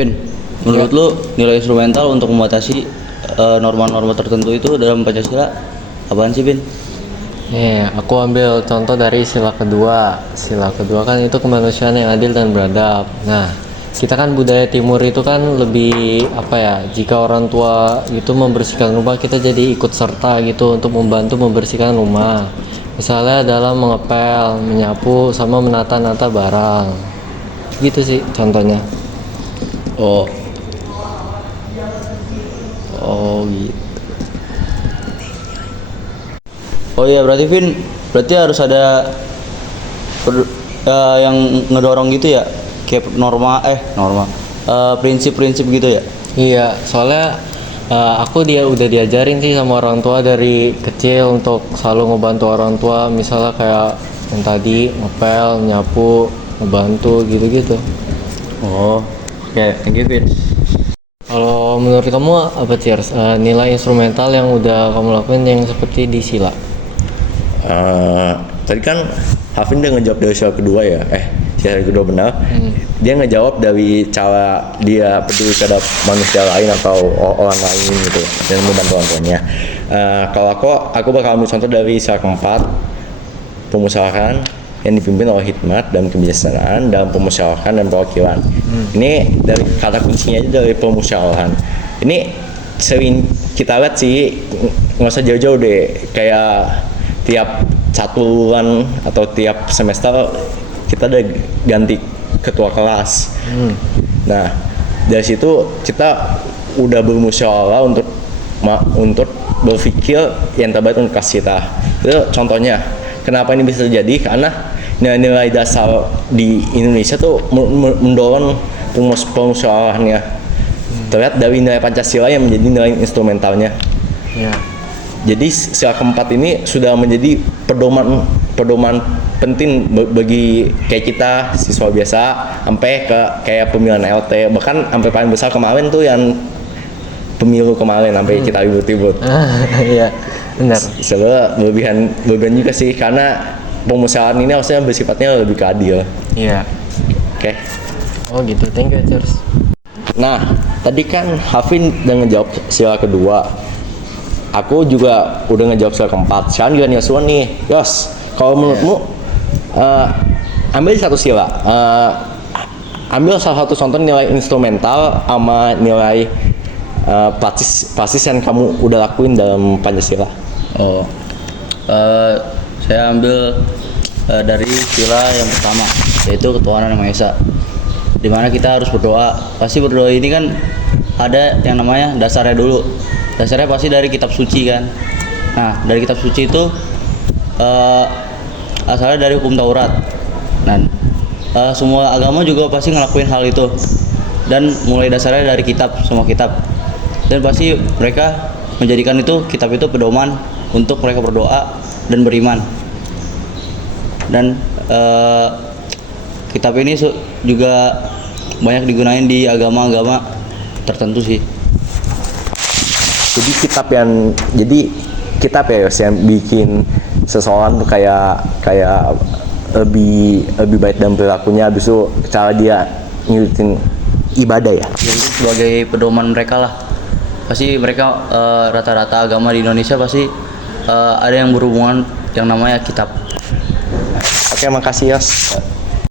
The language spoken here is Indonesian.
Vin, menurut lu nilai instrumental untuk membatasi norma-norma tertentu itu dalam Pancasila apaan sih, Vin? Nih, aku ambil contoh dari sila kedua. Sila kedua kan itu kemanusiaan yang adil dan beradab. Nah, kita kan budaya timur itu kan lebih apa ya? Jika orang tua itu membersihkan rumah, kita jadi ikut serta gitu untuk membantu membersihkan rumah. Misalnya dalam mengepel, menyapu, sama menata-nata barang. Gitu sih contohnya. Oh, oh gitu. Oh iya, berarti Vin, berarti harus ada yang ngedorong gitu ya, kayak norma, prinsip-prinsip gitu ya. Iya, soalnya aku udah diajarin sih sama orang tua dari kecil untuk selalu ngebantu orang tua, misalnya kayak yang tadi ngepel, nyapu, ngebantu gitu-gitu. Oh, oke, thank you, Vin. Kalau menurut kamu apa Cheers? Nilai instrumental yang udah kamu lakuin yang seperti di sila? Tadi kan Hafin udah ngejawab dari sila kedua ya, sila kedua benar. Dia ngejawab dari cara dia peduli terhadap manusia lain atau orang lain gitu dan membantu orang tuanya. Kalau aku bakal ambil contoh dari sila keempat, pemusyawaratan yang dipimpin oleh hikmat dan kebijaksanaan dalam pemusyawaratan dan perwakilan. Ini dari kata kuncinya aja dari pemusyawaratan. Ini sering kita lihat sih, nggak usah jauh-jauh deh, kayak tiap 1 bulan atau tiap semester kita ada ganti ketua kelas. Nah, dari situ kita udah bermusyawarah untuk berpikir yang terbaik untuk kelas kita. Itu contohnya. Kenapa ini bisa terjadi? Karena nilai-nilai dasar di Indonesia tuh mendorong pemusyawarahannya. Terlihat dari nilai Pancasila yang menjadi nilai instrumentalnya. Ya. Jadi sila keempat ini sudah menjadi pedoman penting bagi kayak kita siswa biasa sampai ke kayak pemilihan LT, bahkan sampai paling besar kemarin tuh yang pemilu kemarin sampai kita ribut-ribut. Iya, benar. Sebenarnya berlebihan juga sih, karena pemusyawaratan ini harusnya bersifatnya lebih keadil. Iya. Oke. Oh gitu, thank you Cheers. Nah, tadi kan Hafin udah ngejawab sila kedua. Aku juga udah ngejawab sila keempat. Sekarang giliran Yosua nih. Yos, kalau menurutmu ambil satu sila, ambil salah satu contoh nilai instrumental sama nilai praktis yang kamu udah lakuin dalam Pancasila. Oh, saya ambil dari sila yang pertama, yaitu ketuhanan yang Maha Esa, dimana kita harus berdoa. Pasti berdoa ini kan ada yang namanya dasarnya dulu. Dasarnya pasti dari kitab suci kan. Nah, dari kitab suci itu asalnya dari hukum Taurat. Nah, semua agama juga pasti ngelakuin hal itu. Dan mulai dasarnya dari kitab, semua kitab. Dan pasti mereka menjadikan kitab itu pedoman untuk mereka berdoa dan beriman. Dan kitab ini juga banyak digunain di agama-agama tertentu sih. Jadi kitab ya Yos, yang bikin seseorang tuh kayak lebih baik dalam perilakunya, habis itu cara dia ngikutin ibadah ya. Jadi sebagai pedoman mereka lah. Pasti mereka rata-rata agama di Indonesia pasti ada yang berhubungan yang namanya kitab. Oke, makasih Yos.